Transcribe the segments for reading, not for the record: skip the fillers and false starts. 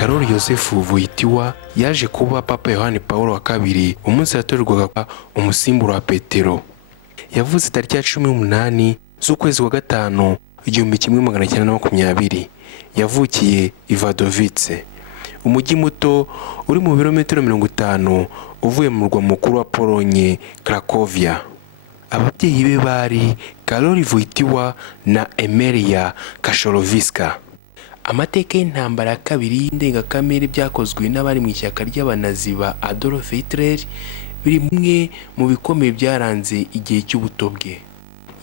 Karoli Yosefu Wojtyła yaje kuba Papa Yohani Pawulo wa kabiri umunsi yatorerwaga umusimbura wa Petero. Yavuze tariki ya 18 z'ukwezi kwa gatanu 1920. Yavukiye i Wadowice, umujyi muto uri mu birometero 50 uvuye mu murwa mukuru wa Polonye, Cracovia. Ababyeyi be bari Karoli Wojtyła na Emilia Kaszolowiska. Amateka y'intambara ya kabiri y'indengakamere byakozwe n'abari mu ishyaka ry'abanazi ba Adolf Hitler biri bimwe mu bikomeye byaranze igihe cy'ubuto bwe.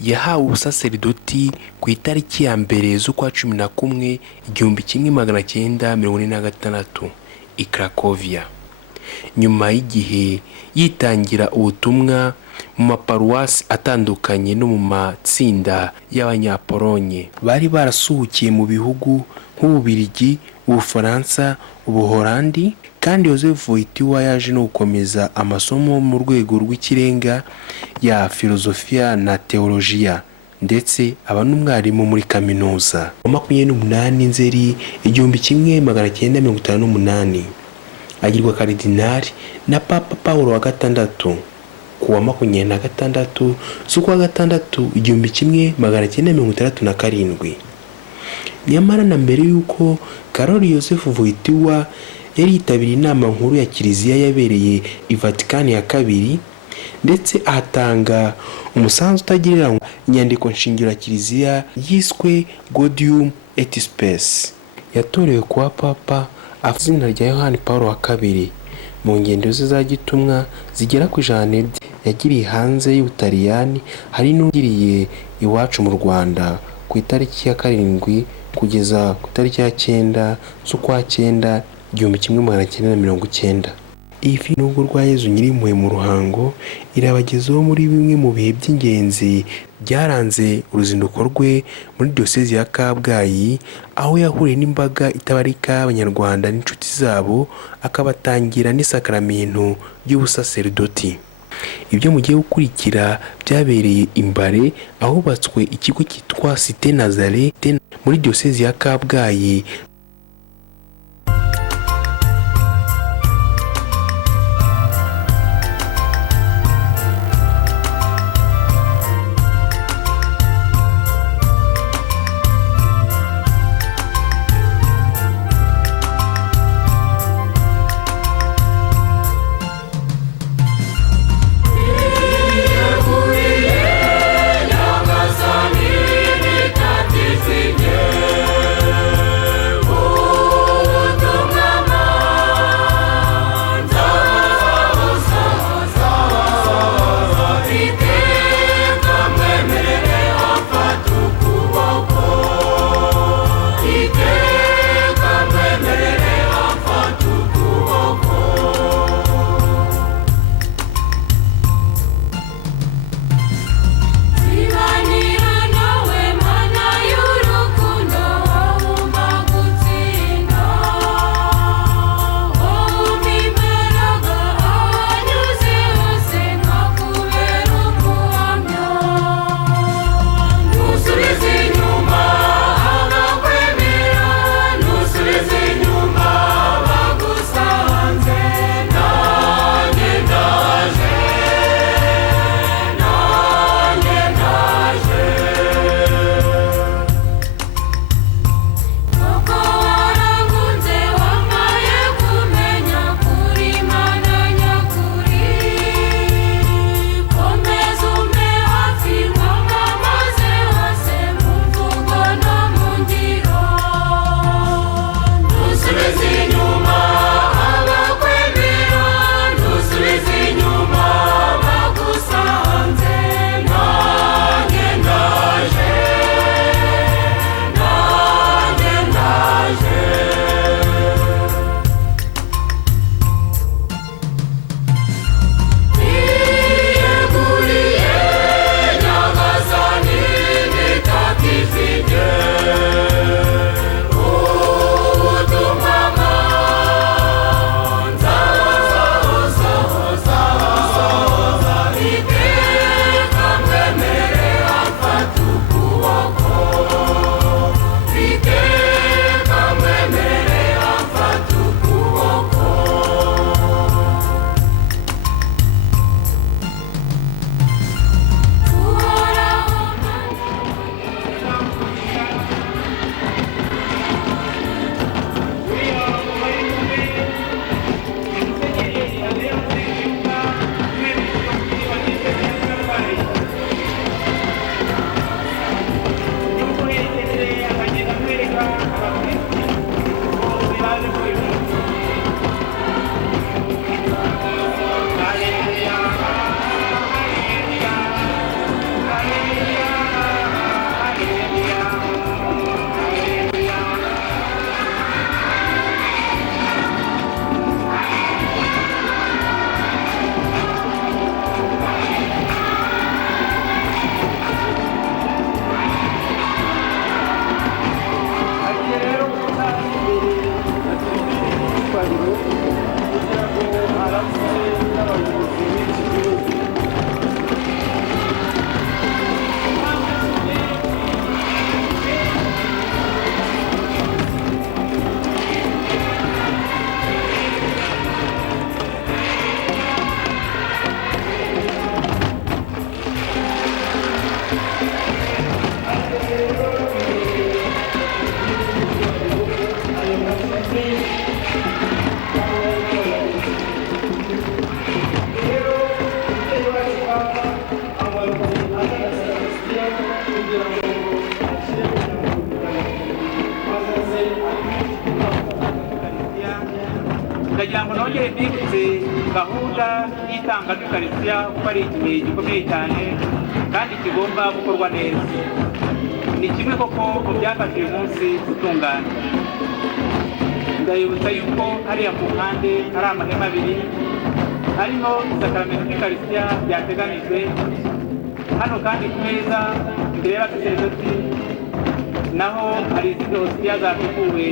Yahawe ubusaserdoti ku itariki ya mbere z'ukwa 11 1946 i Cracovia. Nyuma y'igihe yitangira ubutumwa mu maparuwasi atandukanye no mu matsinda y'abanyapolonye bari barasuhukiye mu bihugu nk'Ububiligi, Ubufaransa, Ubuholandi, kandi Yosefu Wojtyła yaje no gukomeza amasomo mu rwego rw'ikirenga ya filozofiya na teolojiya, ndetse aba n'umwarimu muri kaminuza. 28 Nzeri 1958 agirwa karidinali na Papa Paulo wa gatandatu kuwa 26 z'ukwa gatandatu 1967. Nyamara na mbere yuko Karoli Yosefu Wojtyła yari yitabiriye inama nkuru ya Kiliziya yabereye i Vatikani ya kabiri, ndetse ahatanga umusanzu utagereranywa inyandiko nshingiro ya Kiliziya yiswe Gaudium et Spes. Yatorewe kuba Papa afite izina rya Yohani Pawulo wa kabiri. Mu ngendo ze za gitumwa zigera ku 100 yagiriye hanze y'Ubutaliyani, hari n'ugiriye iwacu mu Rwanda ku itariki ya 7 kugeza ku itariki ya 9 z'ukwa 9 1990. Ifi n'ubwo rwa Yezu Nyirimpuhwe mu Ruhango irabagezaho muri bimwe mu bihe by'ingenzi byaranze uruzinduko rwe muri diocese ya Kabgayi, aho yahuriye n'imbaga itabarika y'Abanyarwanda n'inshuti zabo, akabatangira n'isakramento ry'ubusaserdoti. Ibyo mugiye gukurikira byabereye imbare ahubatswe ikigo cyitwa Cité Nazareth muri diocese ya Kabgayi. ndagira ngo nongere mbibutse gahunda y'itanga ry'ukarisitiya kuko ari igihe gikomeye cyane kandi kigomba gukorwa neza. Ni kimwe koko mu byafashe uyu munsi gutungana. Ndabibutsa yuko hariya ku mpande hari amahema abiri harimo isakaramentu ry'ukarisitiya ryateganijwe. Hano kandi ku meza imbere y'abasaseredoti naho hari izindi hositiya zateguwe.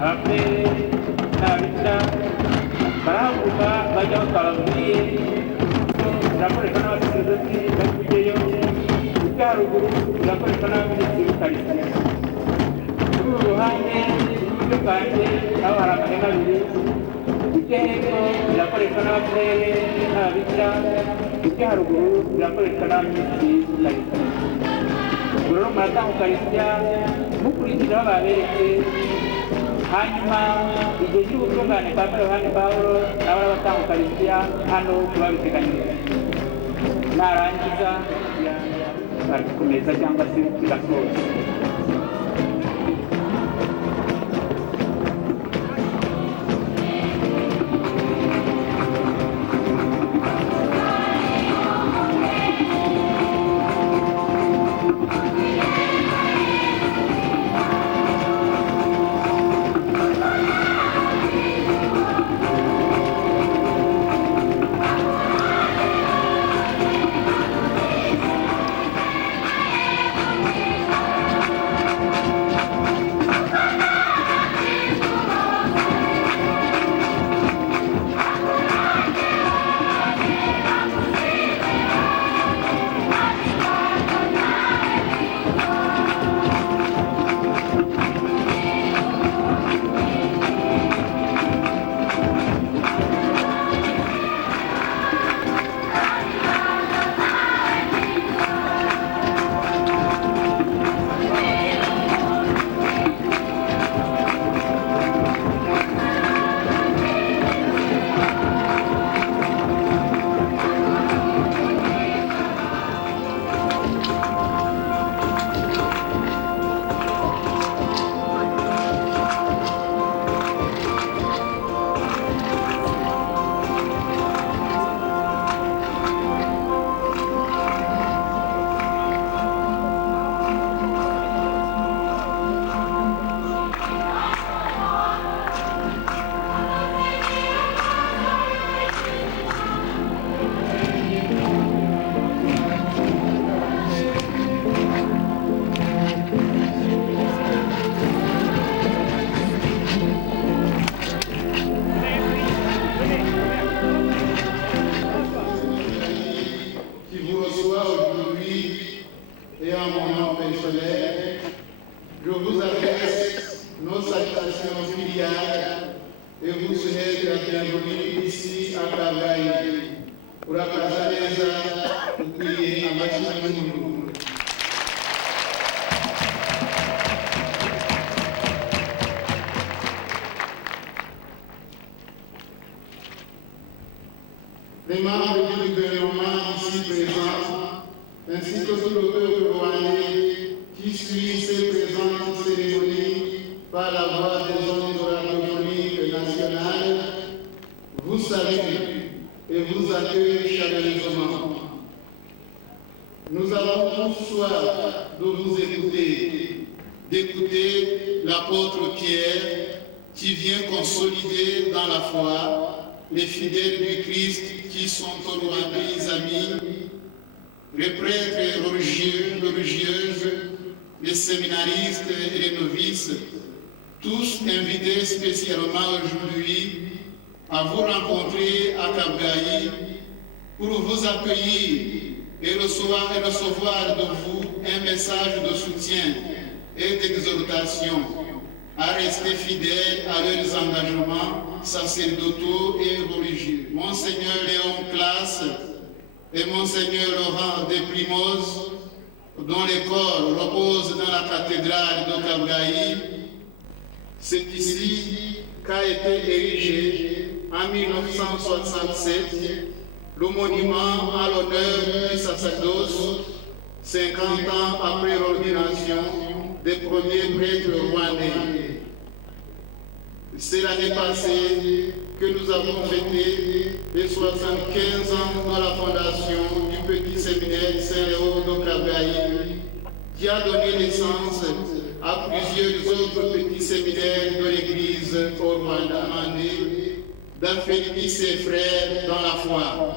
Abapfere n'ababikira barahaguruka bajya aho twababwiye, birakoreshwa n'abasaseredoti bari kujyayo. Ujya haruguru birakoreshwa n'abaminisitiri w'ukarisitiya. Kuri uru ruhande rw'iburyo bwanjye naho hari amahema abiri. Ujya hepfo birakoreshwa n'abapfere n'ababikira. Ujya haruguru birakoreshwa n'abaminisitiri w'ukarisitiya. Ubwo rero muratanga ukarisitiya mukurikije aho baberetse, hanyuma igihe cy'ubutungane kwa Yohani Pawulo nawe arabatanga ukarisitiya hano kuba biteganyijwe. Narangiza barakomeza cyangwa se bigasoza. Je vous adresse nos salutations filiales et vous souhaite la bienvenue ici à Kabgayi. Urakaza neza ukwiye amashyi y'umuntu. Les membres du gouvernement ici présents, ainsi que tout le peuple rwandais qui suit ces présentes cérémonies par la voix des ondes radiophoniques nationales, vous salue et vous accueille chaleureusement. Nous avons tous soif de vous écouter, d'écouter l'apôtre Pierre qui vient consolider dans la foi les fidèles du Christ qui sont au Rwanda, les amis, les prêtres religieux, religieuses, les séminaristes et les novices, tous invités spécialement aujourd'hui à vous rencontrer à Kabgayi pour vous accueillir et recevoir de vous un message de soutien et d'exhortation à rester fidèles à leurs engagements sacerdotaux et religieux. Monseigneur Léon Classe et Monseigneur Laurent Desprimos, dont les corps reposent dans la cathédrale de Kabgayi, c'est ici qu'a été érigé en 1967 le monument à l'honneur du sacerdoce, 50 ans après l'ordination des premiers prêtres rwandais. C'est l'année passée que nous avons fêté les 75 ans de la fondation du petit séminaire Saint-Léon de Cabaye, qui a donné naissance à plusieurs autres petits séminaires de l'Église au Rwanda, d'affermir ses frères dans la foi.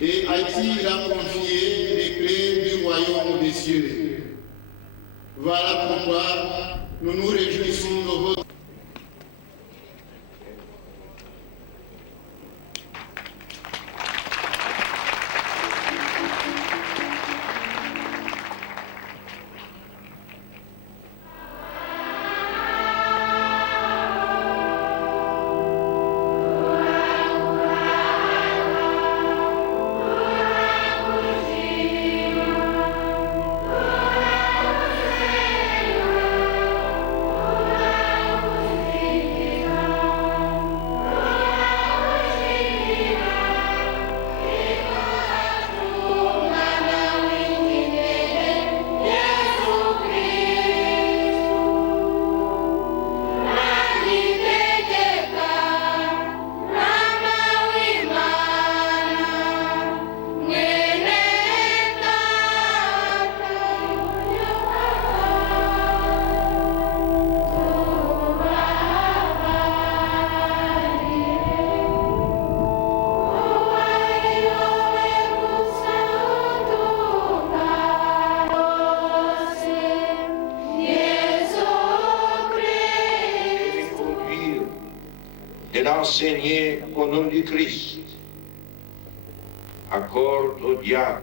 Et à qui il a confié les clés du royaume des cieux. Voilà pourquoi nous nous réjouissons de votre... de l'enseigner au nom du Christ. Accorde au diacre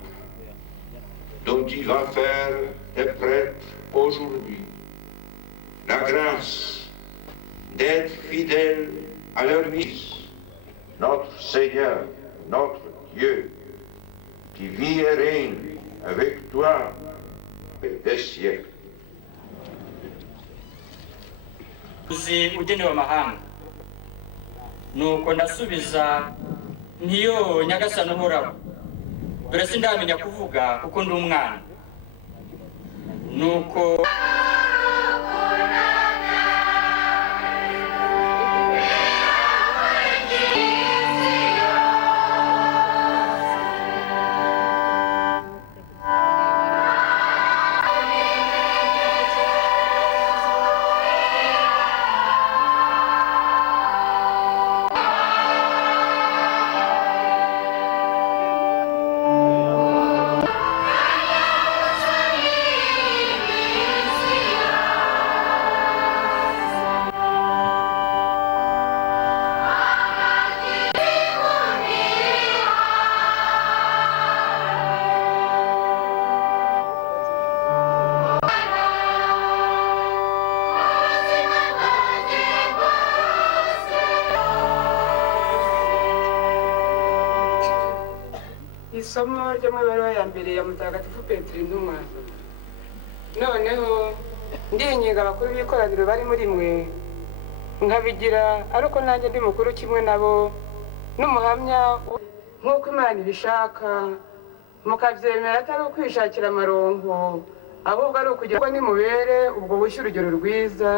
dont il va faire des prêtres aujourd'hui la grâce d'être fidèles à leur mission. Notre Seigneur, notre Dieu, qui vit et règne avec toi des siècles. uzi ugenewe amahanga nuko ndasubiza ntiyo nyagasani uhoraho dore sindamenya kuvuga kuko ndi umwana nuko isomo ryo mu ibaruwa ya mbere ya mutagatifu Petero intumwa. Noneho ndinginga abakuru b'ikoraniro bari muri mwe nkabigira ariko nanjye ndi mukuru kimwe nabo n'umuhamya nk'uko Imana ibishaka mukabyemera atari ukwishakira amaronko ahubwo ari ukugira ngo nimubere ubwo bushye urugero rwiza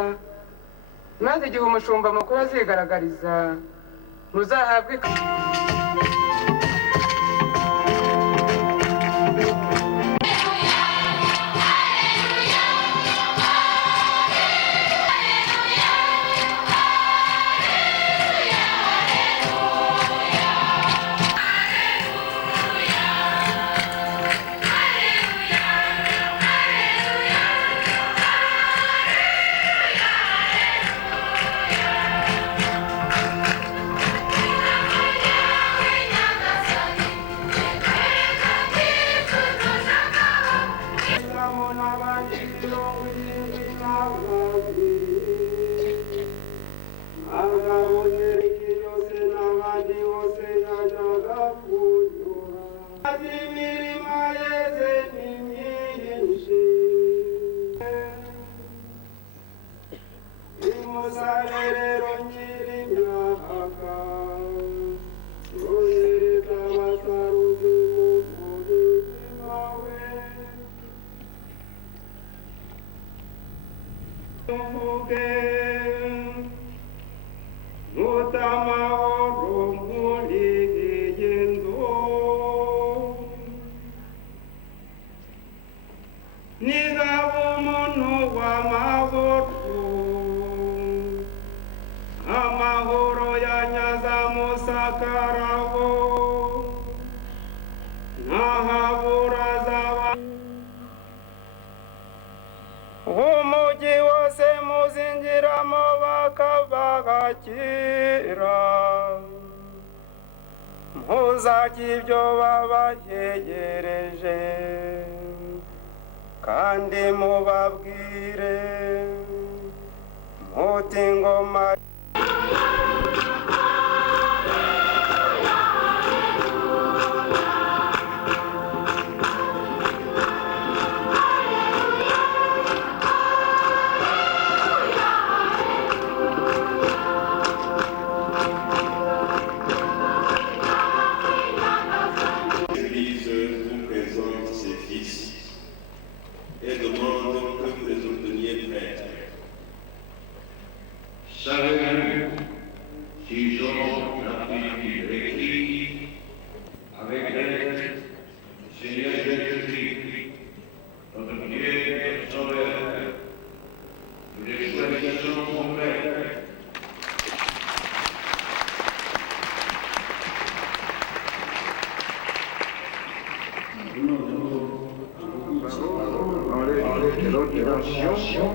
maze igihe umushumba mukuru azigaragariza muzahabwe umugi wose muzinjiramo bakabakira mpuzajya ibyo babayegereje kandi mubabwire muti ngoma et demande que vous les obteniez prêtres. Savez-vous si Jean l'a-t-il écrit avec l'aide du Seigneur Jésus-Christ, notre Dieu et Sauveur, nous les choisissons comme prêtres. De l'ordination,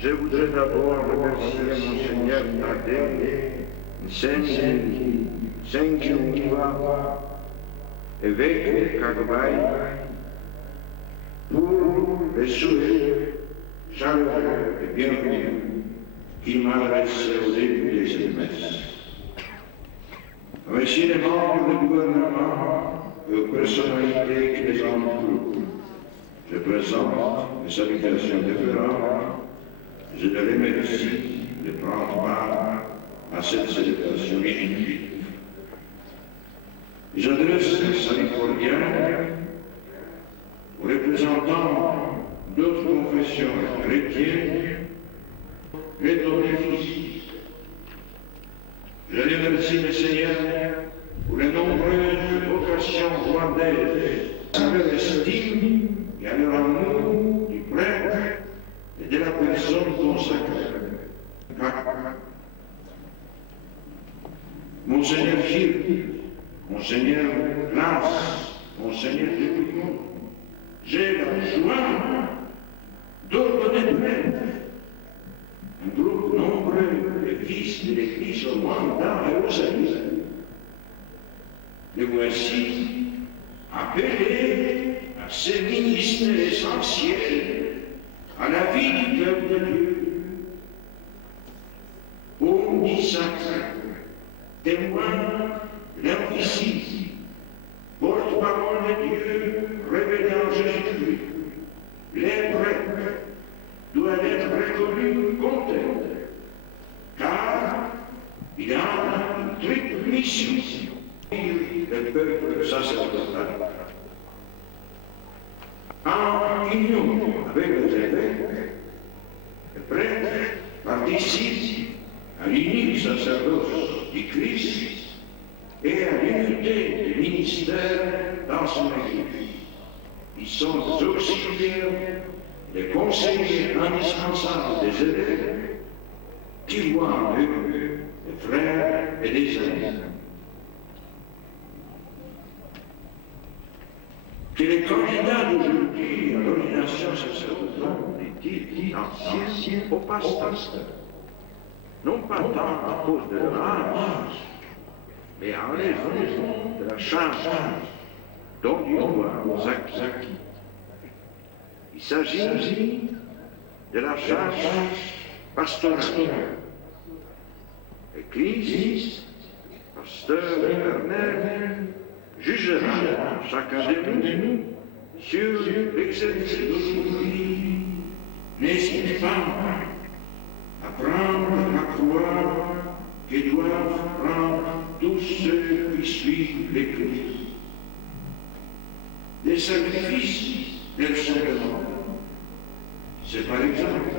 je voudrais d'abord remercier Monseigneur Tadeu Sengiunga, évêque de Kagbaï, pour les souhaits chaleureux et bienvenus qu'il m'a adressés au début de cette messe. Remercier les membres du gouvernement et aux personnalités qui les entourent. Je présente mes salutations déférentes. Je les remercie de prendre part à cette célébration magnifique. J'adresse un salut cordial aux représentants d'autres confessions chrétiennes et d'orifices. Je remercie le Seigneur pour les nombreuses vocations rwandaises, à leur estime et à leur amour du prêtre et de la personne consacrée. Monseigneur Gilles, Monseigneur Glace, Monseigneur Dupont, j'ai la joie d'ordonner prêtre un groupe nombreux de fils de l'Église au Rwanda et aux Amis. Les voici appelés à ce ministère essentiel à la vie du peuple de Dieu. Homme sacré, témoin l'invisible, porte-parole de Dieu révélé en Jésus-Christ, les prêtres doivent être reconnus comme tels, car il a une triple mission. Le peuple sacerdotal. En union avec les évêques, les prêtres participent à l'unique sacerdoce du Christ et à l'unité du ministère dans son Église. Ils sont les auxiliaires, les conseillers indispensables des évêques qui voient en eux des frères et des amis. Que les candidats d'aujourd'hui à l'ordination sacerdotale étaient anciens au pasteur, non pas tant à cause de leur âge, mais en raison de la charge dont Dieu doit nous acquis. Il s'agit de la charge pastorale. L'Église, pasteur éternel, jugera chacun de nous sur l'exercice de son vie. N'hésitez pas à prendre la croix que doivent prendre tous ceux qui suivent l'Église. Des sacrifices personnellement. C'est par exemple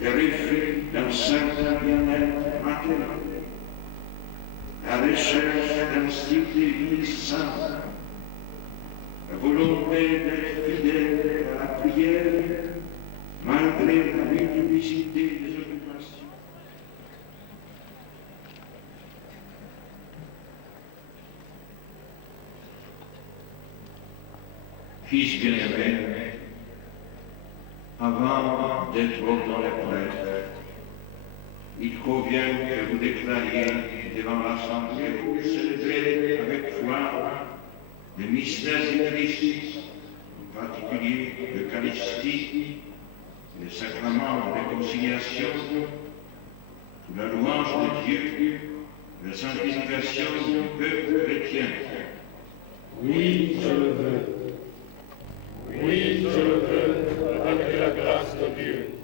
le reflet d'un certain bien-être matériel, la recherche d'un style de vie sain, la volonté d'être fidèle à la prière malgré la multiplicité des occupations. Fils bien-aimé, avant d'être dans les prêtres, il convient que vous déclariez devant l'Assemblée que vous célébrez avec foi le mystère du Christ, en particulier l'Eucharistie, le sacrement de réconciliation, sous la louange de Dieu, la sanctification du peuple chrétien. Oui, je le veux. Oui, je le veux, avec la grâce de Dieu.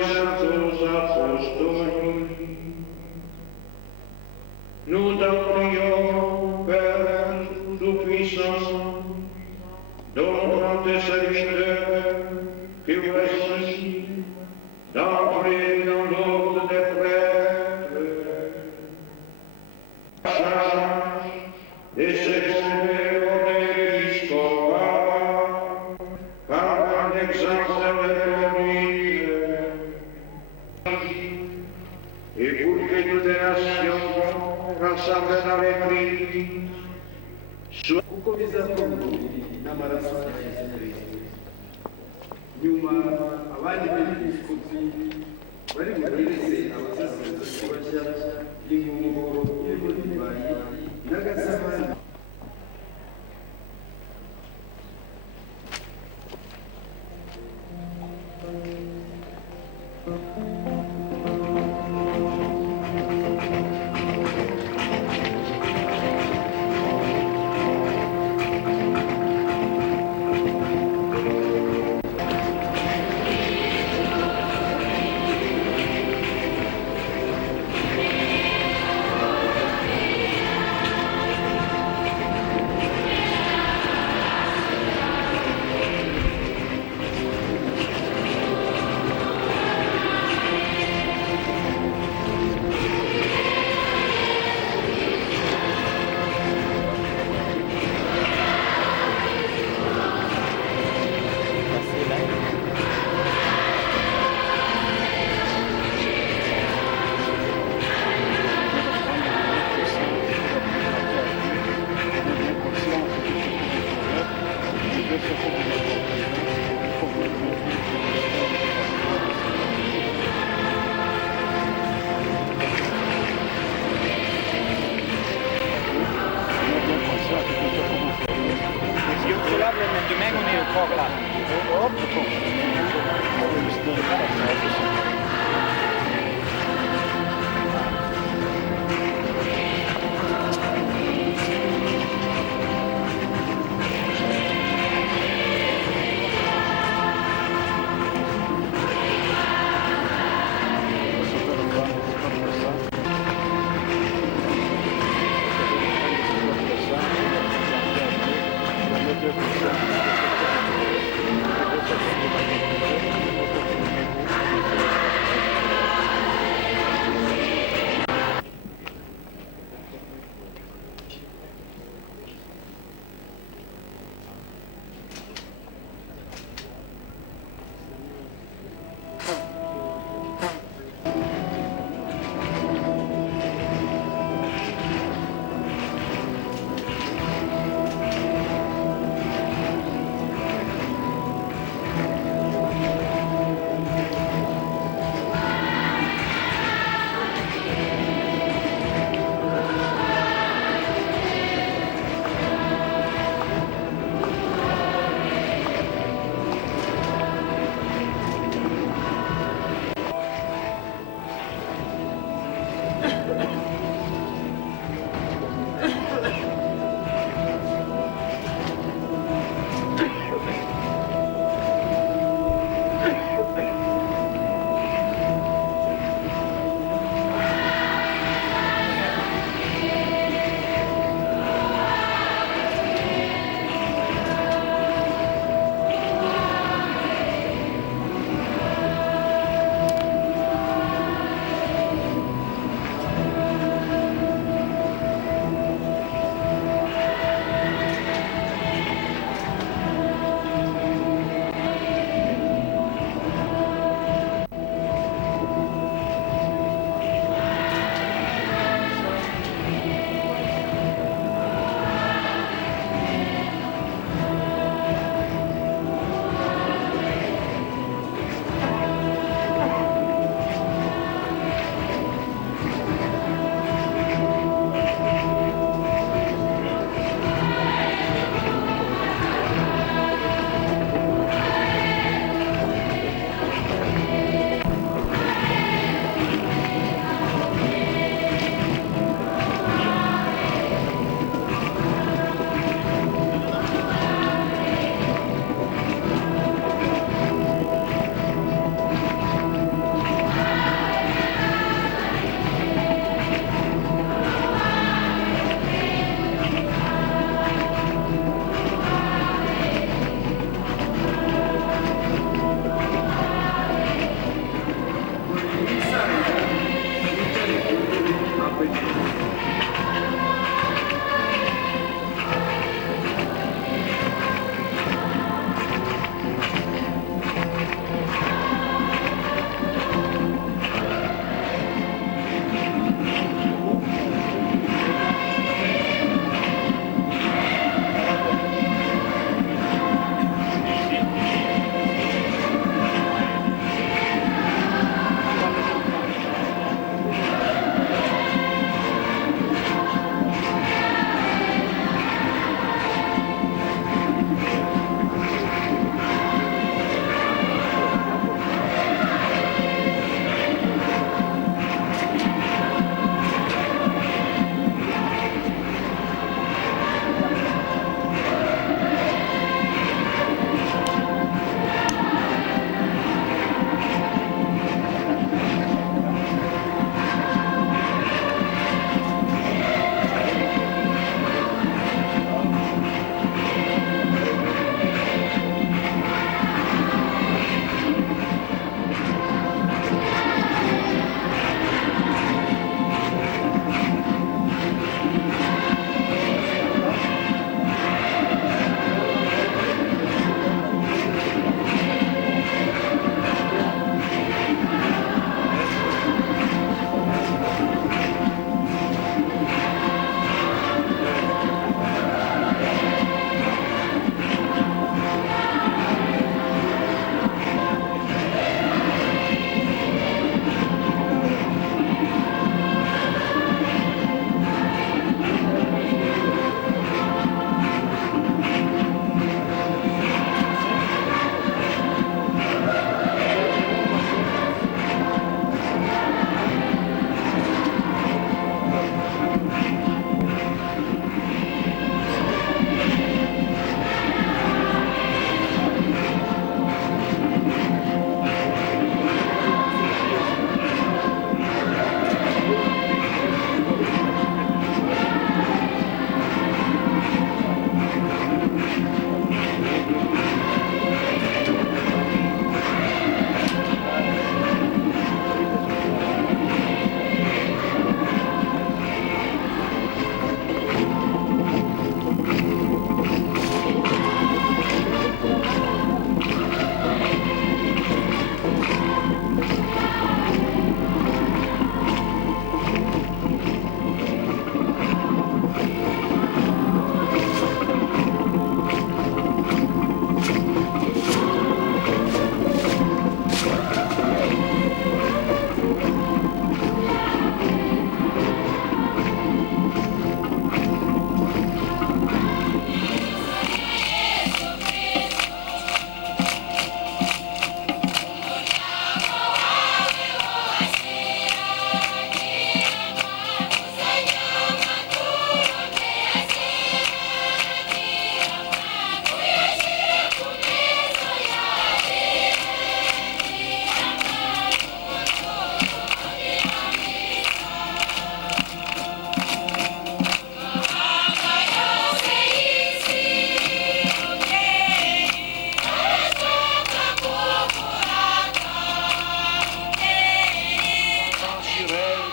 exaltos apostoli, nous t'en Père Tout-Puissant, dont tes serviteurs que voici d'entrer dans l'ordre des prêtres, charge de s'exprimer au épiscopat par un exemple république, et pour que toutes les nations rassemblées dans l'Église soient kuko bizava mu mubiri n'amaraso ya Yesu Kristo. Nyuma abandi bepiskopi bari buhereze abasaseredoti bashya inkongoro irimo divayi n'agasabani.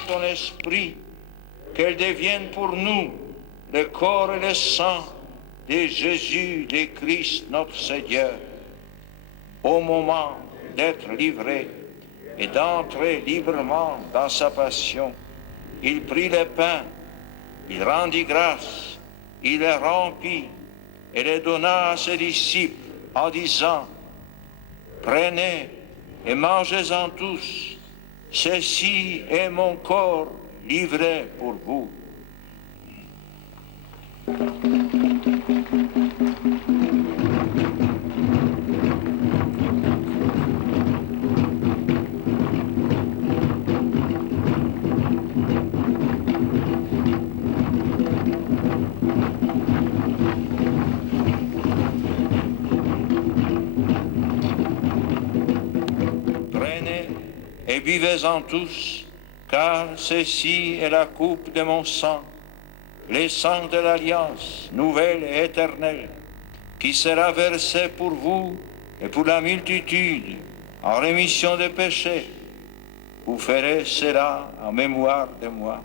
ton esprit, qu'elle devienne pour nous le corps et le sang de Jésus, le Christ, notre Seigneur. Au moment d'être livré et d'entrer librement dans sa passion, il prit le pain, il rendit grâce, il le rompit et le donna à ses disciples en disant: prenez et mangez-en tous, ceci est mon corps livré pour vous. Et buvez-en tous, car ceci est la coupe de mon sang, le sang de l'alliance nouvelle et éternelle, qui sera versé pour vous et pour la multitude en rémission des péchés. Vous ferez cela en mémoire de moi.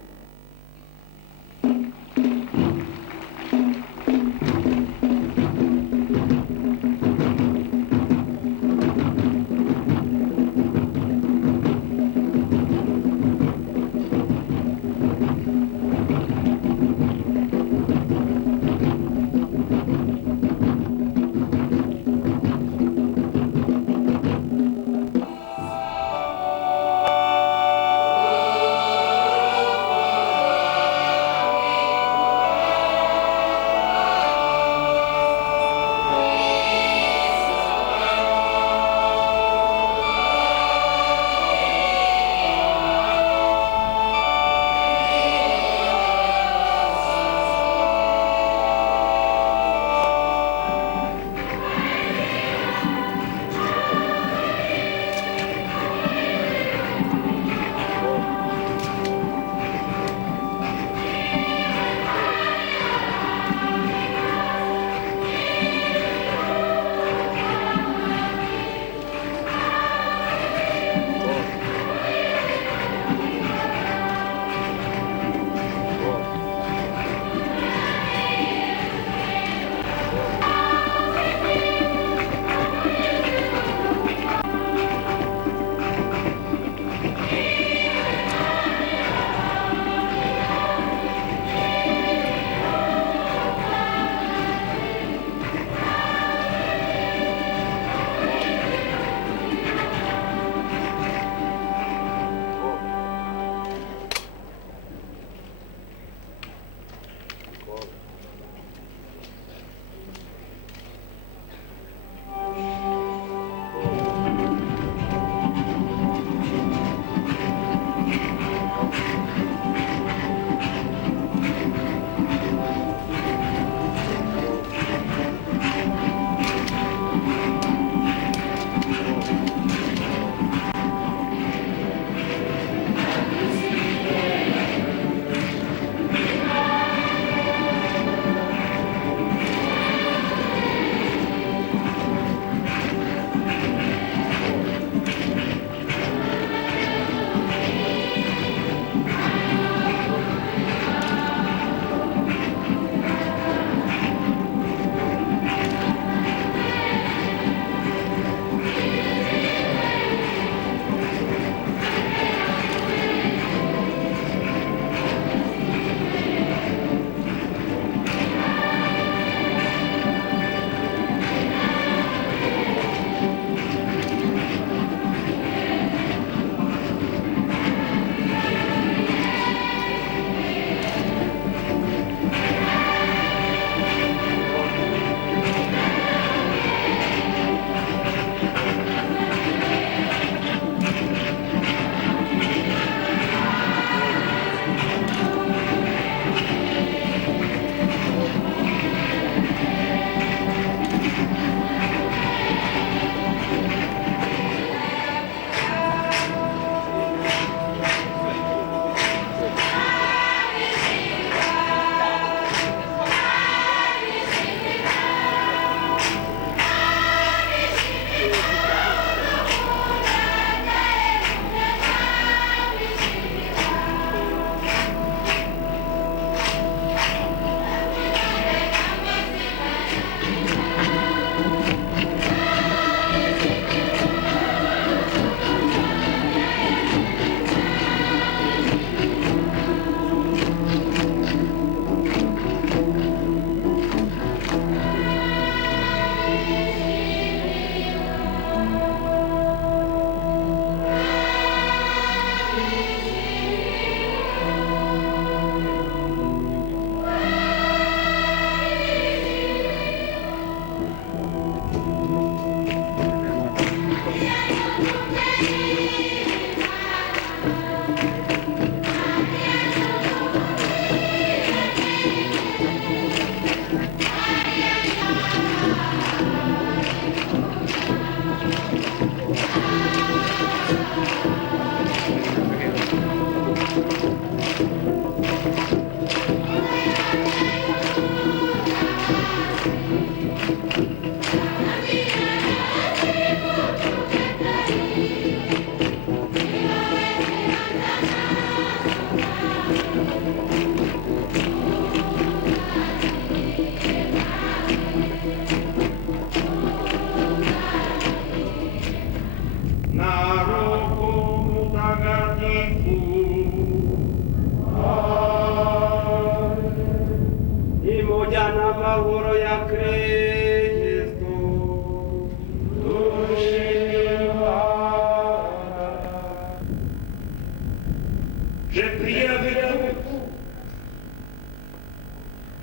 j'ai prié avec vous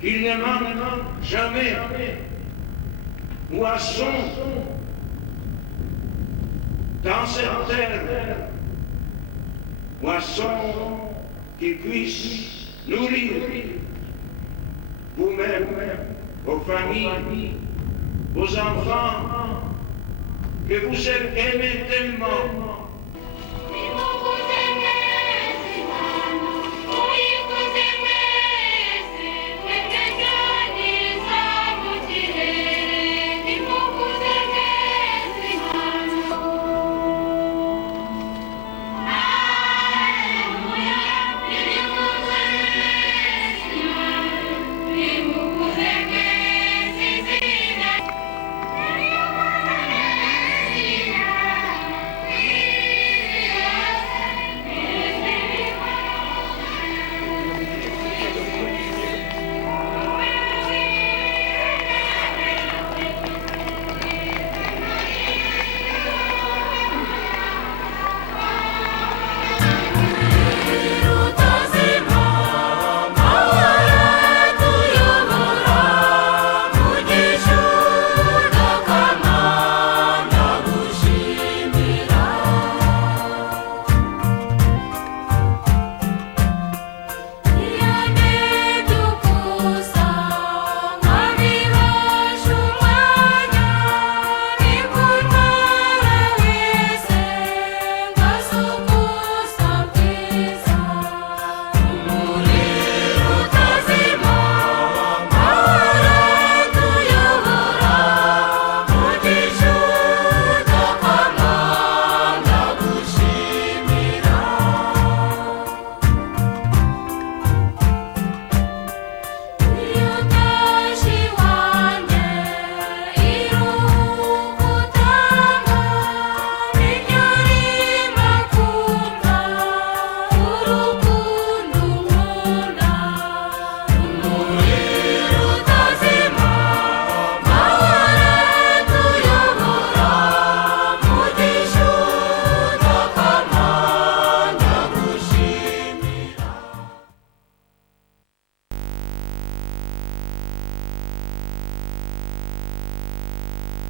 qu'il ne manque jamais moisson dans cette terre, moisson qui puisse nourrir vous-même, vos familles, vos enfants, que vous aimez tellement.